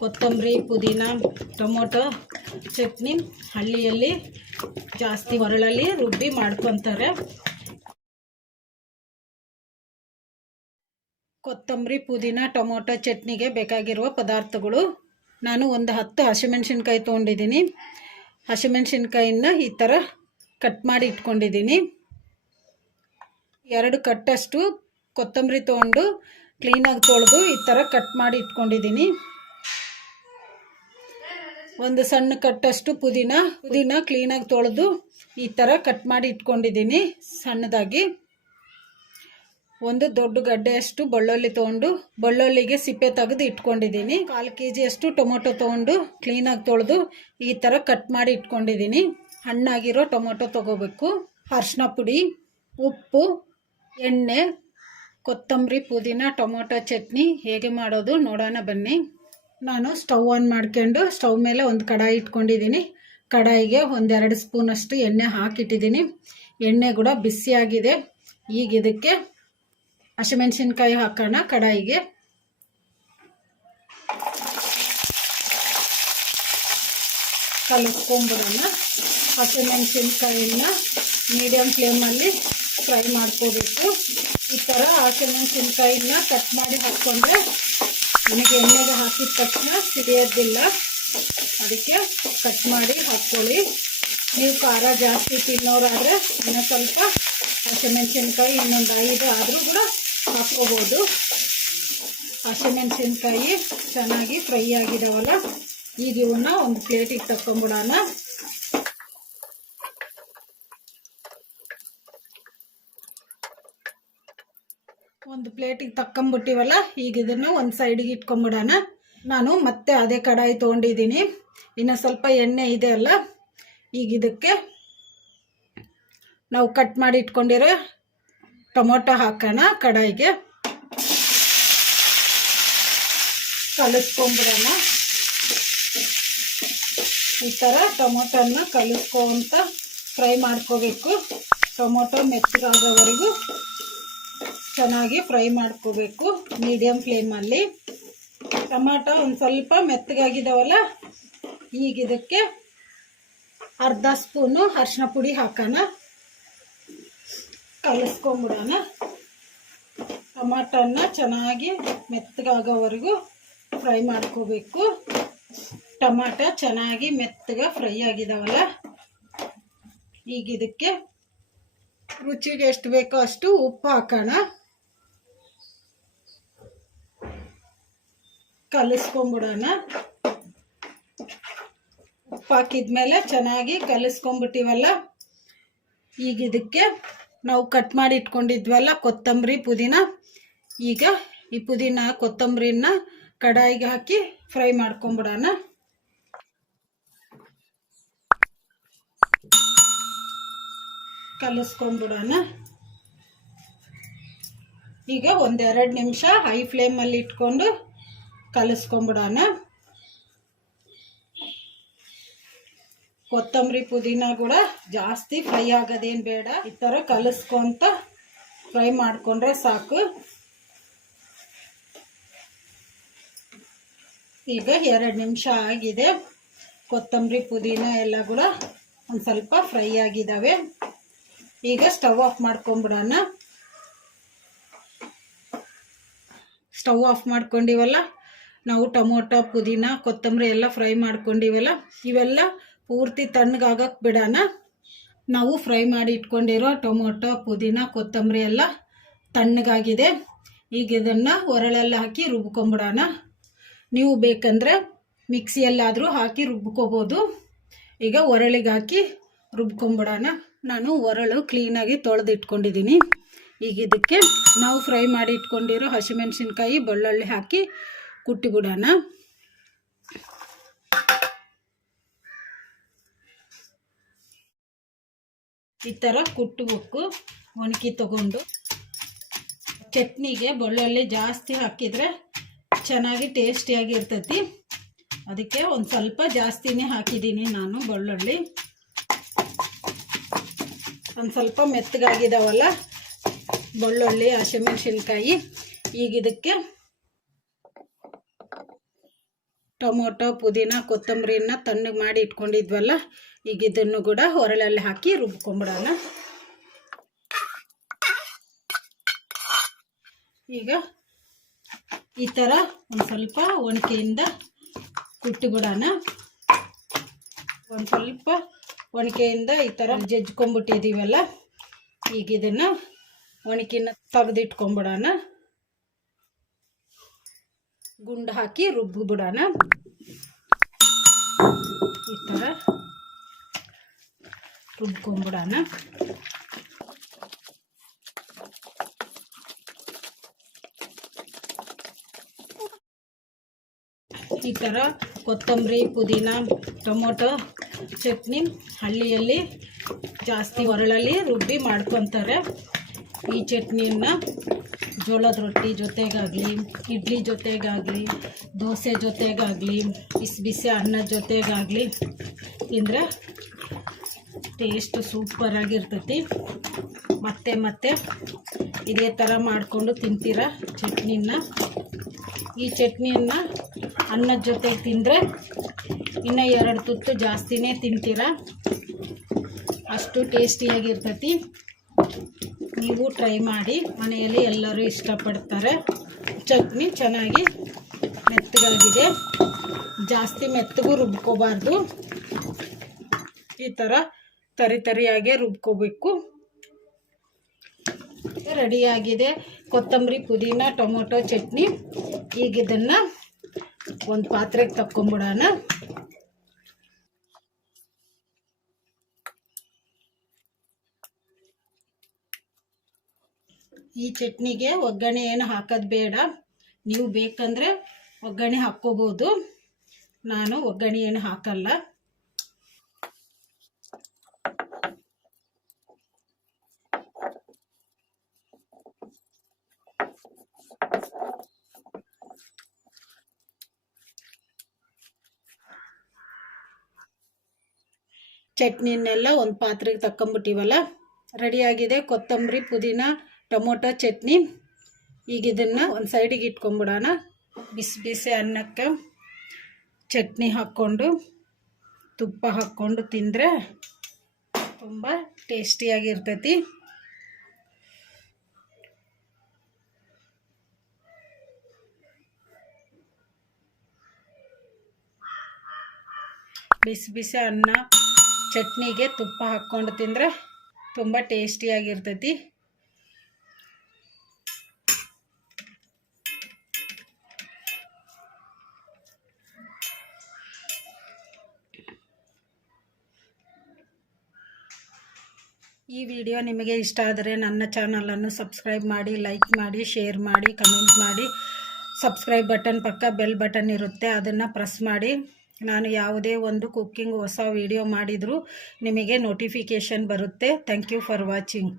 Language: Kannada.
ಕೊತ್ತಂಬರಿ, ಪುದೀನ, ಟೊಮೊಟೊ, ಚಟ್ನಿ ಹಳ್ಳಿಯಲ್ಲಿ ಜಾಸ್ತಿ ಹೊರಳಲ್ಲಿ ರುಬ್ಬಿ ಮಾಡ್ಕೊತಾರೆ. ಕೊತ್ತಂಬರಿ, ಪುದೀನ, ಟೊಮೊಟೊ, ಚಟ್ನಿಗೆ ಬೇಕಾಗಿರುವ ಪದಾರ್ಥಗಳು. ನಾನು ಒಂದು ಹತ್ತು ಹಸಿಮೆಣಸಿನ್ಕಾಯಿ ತೊಗೊಂಡಿದ್ದೀನಿ. ಹಸಿಮೆಣಸಿನ್ಕಾಯಿನ ಈ ಥರ ಕಟ್ ಮಾಡಿ ಇಟ್ಕೊಂಡಿದ್ದೀನಿ. ಎರಡು ಕಟ್ಟಷ್ಟು ಕೊತ್ತಂಬರಿ ತೊಗೊಂಡು ಕ್ಲೀನಾಗಿ ತೊಳೆದು ಈ ಥರ ಕಟ್ ಮಾಡಿ ಇಟ್ಕೊಂಡಿದ್ದೀನಿ. ಒಂದು ಸಣ್ಣ ಕಟ್ಟಷ್ಟು ಪುದೀನ ಪುದೀನ ಕ್ಲೀನಾಗಿ ತೊಳೆದು ಈ ಥರ ಕಟ್ ಮಾಡಿ ಇಟ್ಕೊಂಡಿದ್ದೀನಿ ಸಣ್ಣದಾಗಿ. ಒಂದು ದೊಡ್ಡ ಗಡ್ಡೆಯಷ್ಟು ಬಳ್ಳೊಳ್ಳಿ ತೊಗೊಂಡು ಬಳ್ಳೊಳ್ಳಿಗೆ ಸಿಪ್ಪೆ ತೆಗೆದು ಇಟ್ಕೊಂಡಿದ್ದೀನಿ. ಕಾಲು ಕೆ ಜಿಯಷ್ಟು ಟೊಮೊಟೊ ತೊಗೊಂಡು ಕ್ಲೀನಾಗಿ ತೊಳೆದು ಈ ಥರ ಕಟ್ ಮಾಡಿ ಇಟ್ಕೊಂಡಿದ್ದೀನಿ. ಹಣ್ಣಾಗಿರೋ ಟೊಮೊಟೊ ತೊಗೋಬೇಕು. ಅರ್ಶಿನ ಪುಡಿ, ಉಪ್ಪು, ಎಣ್ಣೆ, ಕೊತ್ತಂಬರಿ, ಪುದೀನ, ಟೊಮೊಟೊ ಚಟ್ನಿ ಹೇಗೆ ಮಾಡೋದು ನೋಡೋಣ ಬನ್ನಿ. ನಾನು ಸ್ಟವ್ ಆನ್ ಮಾಡ್ಕೊಂಡು ಸ್ಟವ್ ಮೇಲೆ ಒಂದು ಕಡಾಯಿ ಇಟ್ಕೊಂಡಿದ್ದೀನಿ. ಕಡಾಯಿಗೆ ಒಂದೆರಡು ಸ್ಪೂನಷ್ಟು ಎಣ್ಣೆ ಹಾಕಿಟ್ಟಿದ್ದೀನಿ. ಎಣ್ಣೆ ಕೂಡ ಬಿಸಿಯಾಗಿದೆ. ಈಗ ಇದಕ್ಕೆ ಹಸಿಮೆಣಸಿನ್ಕಾಯಿ ಹಾಕೋಣ ಕಡಾಯಿಗೆ. ಕಲಿಸ್ಕೊಂಬಿಡೋಣ ಹಸಿಮೆಣಸಿನ್ಕಾಯಿನ ಮೀಡಿಯಮ್ ಫ್ಲೇಮಲ್ಲಿ ಫ್ರೈ ಮಾಡ್ಕೋಬೇಕು. ಈ ಥರ ಹಸಿಮೆಣಸಿನ್ಕಾಯಿನ ಕಟ್ ಮಾಡಿ ಹಾಕ್ಕೊಂಡ್ರೆ ನನಗೆ ಎಣ್ಣೆಗೆ ಹಾಕಿದ ತಕ್ಷಣ ಸಿಡಿಯೋದಿಲ್ಲ. ಅದಕ್ಕೆ ಕಟ್ ಮಾಡಿ ಹಾಕ್ಕೊಳ್ಳಿ. ನೀವು ಖಾರ ಜಾಸ್ತಿ ತಿನ್ನೋರಾದರೆ ಇನ್ನೂ ಸ್ವಲ್ಪ ಹಸಿಮೆಣಸಿನ್ಕಾಯಿ ಇನ್ನೊಂದು ಐದು ಆದರೂ ಕೂಡ ಹಾಕ್ಕೋಬೋದು. ಹಸಿಮೆಣಸಿನ್ಕಾಯಿ ಚೆನ್ನಾಗಿ ಫ್ರೈ ಆಗಿದಾವಲ್ಲ ಈಗ ಇವನ್ನ ಒಂದು ಪ್ಲೇಟಿಗೆ ತಕೊಂಬಿಡೋಣ ಒಂದು ಪ್ಲೇಟಿಗೆ ತಕ್ಕೊಂಬಿಟ್ಟಿವಲ್ಲ, ಈಗ ಇದನ್ನು ಒಂದು ಸೈಡಿಗೆ ಇಟ್ಕೊಂಬಿಡೋಣ. ನಾನು ಮತ್ತೆ ಅದೇ ಕಡಾಯಿ ತೊಗೊಂಡಿದ್ದೀನಿ. ಇನ್ನು ಸ್ವಲ್ಪ ಎಣ್ಣೆ ಇದೆ ಅಲ್ಲ, ಈಗ ಇದಕ್ಕೆ ನಾವು ಕಟ್ ಮಾಡಿ ಇಟ್ಕೊಂಡಿರೋ ಟೊಮೊಟೊ ಹಾಕೋಣ ಕಡಾಯಿಗೆ. ಕಲಿಸ್ಕೊಂಬಿಡೋಣ ಈ ಥರ ಟೊಮೊಟೊನ ಕಲಿಸ್ಕೊಂತ ಫ್ರೈ ಮಾಡ್ಕೋಬೇಕು. ಟೊಮೊಟೊ ಮೆತ್ತಗಾಗೋವರೆಗೂ ಚೆನ್ನಾಗಿ ಫ್ರೈ ಮಾಡ್ಕೋಬೇಕು ಮೀಡಿಯಮ್ ಫ್ಲೇಮಲ್ಲಿ. ಟೊಮೊಟೊ ಒಂದು ಸ್ವಲ್ಪ ಮೆತ್ತಗಾಗಿದ್ದಾವಲ್ಲ ಈಗ ಇದಕ್ಕೆ ಅರ್ಧ ಸ್ಪೂನು ಅರಿಶಿನ ಪುಡಿ ಹಾಕೋಣ. ಕಲಿಸ್ಕೊಂಬಿಡೋಣ. ಟೊಮಾಟೋನ ಚೆನ್ನಾಗಿ ಮೆತ್ತಗಾಗೋವರೆಗೂ ಫ್ರೈ ಮಾಡ್ಕೋಬೇಕು. ಟೊಮಾಟೊ ಚೆನ್ನಾಗಿ ಮೆತ್ತಗೆ ಫ್ರೈ ಆಗಿದಾವಲ್ಲ? ಈಗ ಇದಕ್ಕೆ ರುಚಿಗೆ ಎಷ್ಟು ಬೇಕೋ ಅಷ್ಟು ಉಪ್ಪು ಹಾಕೋಣ. ಕಲಿಸ್ಕೊಂಬಿಡೋಣ. ಉಪ್ಪು ಹಾಕಿದ್ಮೇಲೆ ಚೆನ್ನಾಗಿ ಕಲಿಸ್ಕೊಂಬಿಟ್ಟಿವಲ್ಲ? ಈಗ ಇದಕ್ಕೆ ನಾವು ಕಟ್ ಮಾಡಿ ಇಟ್ಕೊಂಡಿದ್ವಲ್ಲ ಕೊತ್ತಂಬರಿ ಪುದೀನ. ಈಗ ಈ ಪುದೀನ, ಕೊತ್ತಂಬರಿನ ಕಡಾಯಿಗೆ ಹಾಕಿ ಫ್ರೈ ಮಾಡ್ಕೊಂಬಿಡೋಣ. ಕಲಸ್ಕೊಂಬಿಡೋಣ. ಈಗ ಒಂದೆರಡು ನಿಮಿಷ ಹೈ ಫ್ಲೇಮಲ್ಲಿ ಇಟ್ಕೊಂಡು ಕಲಿಸ್ಕೊಂಬಿಡೋಣ. ಕೊತ್ತಂಬರಿ ಪುದೀನ ಕೂಡ ಜಾಸ್ತಿ ಫ್ರೈ ಆಗೋದೇನು ಬೇಡ. ಈ ಥರ ಕಲಿಸ್ಕೊಂತ ಫ್ರೈ ಮಾಡಿಕೊಂಡ್ರೆ ಸಾಕು. ಈಗ ಎರಡು ನಿಮಿಷ ಆಗಿದೆ. ಕೊತ್ತಂಬರಿ ಪುದೀನ ಎಲ್ಲ ಕೂಡ ಒಂದು ಸ್ವಲ್ಪ ಫ್ರೈ ಆಗಿದ್ದಾವೆ ಈಗ ಸ್ಟವ್ ಆಫ್ ಮಾಡ್ಕೊಂಬಿಡೋಣ ಸ್ಟವ್ ಆಫ್ ಮಾಡ್ಕೊಂಡಿವಲ್ಲ? ನಾವು ಟೊಮೊಟೊ, ಪುದೀನ, ಕೊತ್ತಂಬರಿ ಎಲ್ಲ ಫ್ರೈ ಮಾಡ್ಕೊಂಡಿವಲ್ಲ? ಇವೆಲ್ಲ ಪೂರ್ತಿ ತಣ್ಣಗಾಗಕ್ಕೆ ಬಿಡೋಣ ನಾವು ಫ್ರೈ ಮಾಡಿ ಇಟ್ಕೊಂಡಿರೋ ಟೊಮೊಟೊ, ಪುದೀನ, ಕೊತ್ತಂಬರಿ ಎಲ್ಲ ತಣ್ಣಗಾಗಿದೆ. ಈಗ ಇದನ್ನು ಒರಳೆಲ್ಲ ಹಾಕಿ ರುಬ್ಕೊಂಬಿಡೋಣ. ನೀವು ಬೇಕಂದರೆ ಮಿಕ್ಸಿಯಲ್ಲಾದರೂ ಹಾಕಿ ರುಬ್ಕೋಬೋದು. ಈಗ ಒರಳಿಗೆ ಹಾಕಿ ರುಬ್ಕೊಂಬಿಡೋಣ. ನಾನು ಒರಳು ಕ್ಲೀನಾಗಿ ತೊಳೆದಿಟ್ಕೊಂಡಿದ್ದೀನಿ. ಈಗ ಇದಕ್ಕೆ ನಾವು ಫ್ರೈ ಮಾಡಿ ಇಟ್ಕೊಂಡಿರೋ ಹಸಿಮೆಣಸಿನ್ಕಾಯಿ, ಬೆಳ್ಳುಳ್ಳಿ ಹಾಕಿ ಕುಟ್ಟಿಬಿಡೋಣ ಈ ಥರ ಕುಟ್ಟಬೇಕು ಒಣಗಿ ತಗೊಂಡು. ಚಟ್ನಿಗೆ ಬೆಳ್ಳುಳ್ಳಿ ಜಾಸ್ತಿ ಹಾಕಿದರೆ ಚೆನ್ನಾಗಿ ಟೇಸ್ಟಿಯಾಗಿ ಇರ್ತೈತಿ ಅದಕ್ಕೆ ಒಂದು ಸ್ವಲ್ಪ ಜಾಸ್ತಿನೇ ಹಾಕಿದ್ದೀನಿ ನಾನು ಬೆಳ್ಳುಳ್ಳಿ. ಒಂದು ಸ್ವಲ್ಪ ಮೆತ್ತಗಾಗಿದಾವಲ್ಲ, ಬೆಳ್ಳುಳ್ಳಿ, ಹಸಿಮೆಣಸಿನ್ಕಾಯಿ. ಈಗ ಇದಕ್ಕೆ ಟೊಮೊಟೊ, ಪುದೀನ ಕೊತ್ತಂಬರಿನ ತಣ್ಣಗೆ ಮಾಡಿ ಇಟ್ಕೊಂಡಿದ್ವಲ್ಲ ಈಗ ಇದನ್ನು ಕೂಡ ಹೊರಳಲ್ಲಿ ಹಾಕಿ ರುಬ್ಕೊಂಬಿಡೋಣ. ಈಗ ಈ ಥರ ಒಂದು ಸ್ವಲ್ಪ ಒಣಕೆಯಿಂದ ಕುಟ್ಟಿಬಿಡೋಣ ಒಂದು ಸ್ವಲ್ಪ ಒಣಕೆಯಿಂದ ಈ ಥರ ಜಜ್ಕೊಂಬಿಟ್ಟಿದ್ದೀವಲ್ಲ, ಈಗ ಇದನ್ನು ಒಣಕಿನ ತೆಗೆದಿಟ್ಕೊಂಬಿಡೋಣ. ಗುಂಡು ಹಾಕಿ ರುಬ್ಬಿಬಿಡೋಣ. ಈ ಥರ ರುಬ್ಕೊಂಬಿಡೋಣ. ಈ ಥರ ಕೊತ್ತಂಬರಿ, ಪುದೀನ, ಟೊಮೊಟೊ, ಚಟ್ನಿ ಹಳ್ಳಿಯಲ್ಲಿ ಜಾಸ್ತಿ ಒರಳಲ್ಲಿ ರುಬ್ಬಿ ಮಾಡ್ಕೊತಾರೆ. ಈ ಚಟ್ನಿಯನ್ನ ಜೋಳದ ರೊಟ್ಟಿ ಜೊತೆಗಾಗಲಿ, ಇಡ್ಲಿ ಜೊತೆಗಾಗಲಿ, ದೋಸೆ ಜೊತೆಗಾಗಲಿ, ಬಿಸಿ ಬಿಸಿ ಅನ್ನದ ಜೊತೆಗಾಗಲಿ ತಿಂದರೆ ಟೇಸ್ಟ್ ಸೂಪರಾಗಿರ್ತೈತಿ ಮತ್ತೆ ಮತ್ತೆ ಇದೇ ಥರ ಮಾಡಿಕೊಂಡು ತಿಂತೀರ ಚಟ್ನಿನ. ಈ ಚಟ್ನಿಯನ್ನು ಅನ್ನದ ಜೊತೆಗೆ ತಿಂದರೆ ಇನ್ನು ಎರಡು ತುತ್ತು ಜಾಸ್ತಿನೇ ತಿಂತೀರ. ಅಷ್ಟು ಟೇಸ್ಟಿಯಾಗಿರ್ತೈತಿ ನೀವು ಟ್ರೈ ಮಾಡಿ. ಮನೆಯಲ್ಲಿ ಎಲ್ಲರೂ ಇಷ್ಟಪಡ್ತಾರೆ. ಚಟ್ನಿ ಚೆನ್ನಾಗಿ ಮೆತ್ತಗಾಗಿದೆ. ಜಾಸ್ತಿ ಮೆತ್ತಗೂ ರುಬ್ಕೋಬಾರ್ದು. ಈ ಥರ ತರಿ ತರಿಯಾಗೆ ರುಬ್ಕೋಬೇಕು. ರೆಡಿಯಾಗಿದೆ ಕೊತ್ತಂಬರಿ, ಪುದೀನ, ಟೊಮೊಟೊ, ಚಟ್ನಿ. ಈಗ ಇದನ್ನು ಒಂದು ಪಾತ್ರೆಗೆ ತಕ್ಕೊಂಬಿಡೋಣ. ಈ ಚಟ್ನಿಗೆ ಒಗ್ಗರಣೆ ಏನು ಹಾಕೋದು ಬೇಡ. ನೀವು ಬೇಕಂದರೆ ಒಗ್ಗರಣೆ ಹಾಕ್ಕೋಬೋದು. ನಾನು ಒಗ್ಗರಣೆ ಏನು ಹಾಕಲ್ಲ. ಚಟ್ನಿನೆಲ್ಲ ಒಂದು ಪಾತ್ರೆಗೆ ತಕ್ಕೊಂಬಿಟ್ಟಿವಲ್ಲ? ರೆಡಿಯಾಗಿದೆ ಕೊತ್ತಂಬರಿ, ಪುದೀನ, ಟೊಮೊಟೊ ಚಟ್ನಿ. ಈಗ ಇದನ್ನು ಒಂದು ಸೈಡಿಗೆ ಇಟ್ಕೊಂಬಿಡೋಣ. ಬಿಸಿ ಬಿಸಿ ಅನ್ನಕ್ಕೆ ಚಟ್ನಿ ಹಾಕ್ಕೊಂಡು, ತುಪ್ಪ ಹಾಕ್ಕೊಂಡು ತಿಂದರೆ ತುಂಬ ಟೇಸ್ಟಿಯಾಗಿರ್ತೈತಿ ಬಿಸಿ ಬಿಸಿ ಅನ್ನ ಚಟ್ನಿಗೆ ತುಪ್ಪ ಹಾಕ್ಕೊಂಡು ತಿಂದರೆ ತುಂಬ ಟೇಸ್ಟಿಯಾಗಿರ್ತೈತಿ. ಈ ವಿಡಿಯೋ ನಿಮಗೆ ಇಷ್ಟ ಆದರೆ ನನ್ನ ಚಾನಲನ್ನು ಸಬ್ಸ್ಕ್ರೈಬ್ ಮಾಡಿ, ಲೈಕ್ ಮಾಡಿ, ಶೇರ್ ಮಾಡಿ, ಕಮೆಂಟ್ ಮಾಡಿ. ಸಬ್ಸ್ಕ್ರೈಬ್ ಬಟನ್ ಪಕ್ಕ ಬೆಲ್ ಬಟನ್ ಇರುತ್ತೆ, ಅದನ್ನು ಪ್ರೆಸ್ ಮಾಡಿ. ನಾನು ಯಾವುದೇ ಒಂದು ಕುಕ್ಕಿಂಗ್ ಹೊಸ ವೀಡಿಯೋ ಮಾಡಿದರೂ ನಿಮಗೆ ನೋಟಿಫಿಕೇಷನ್ ಬರುತ್ತೆ. Thank you for watching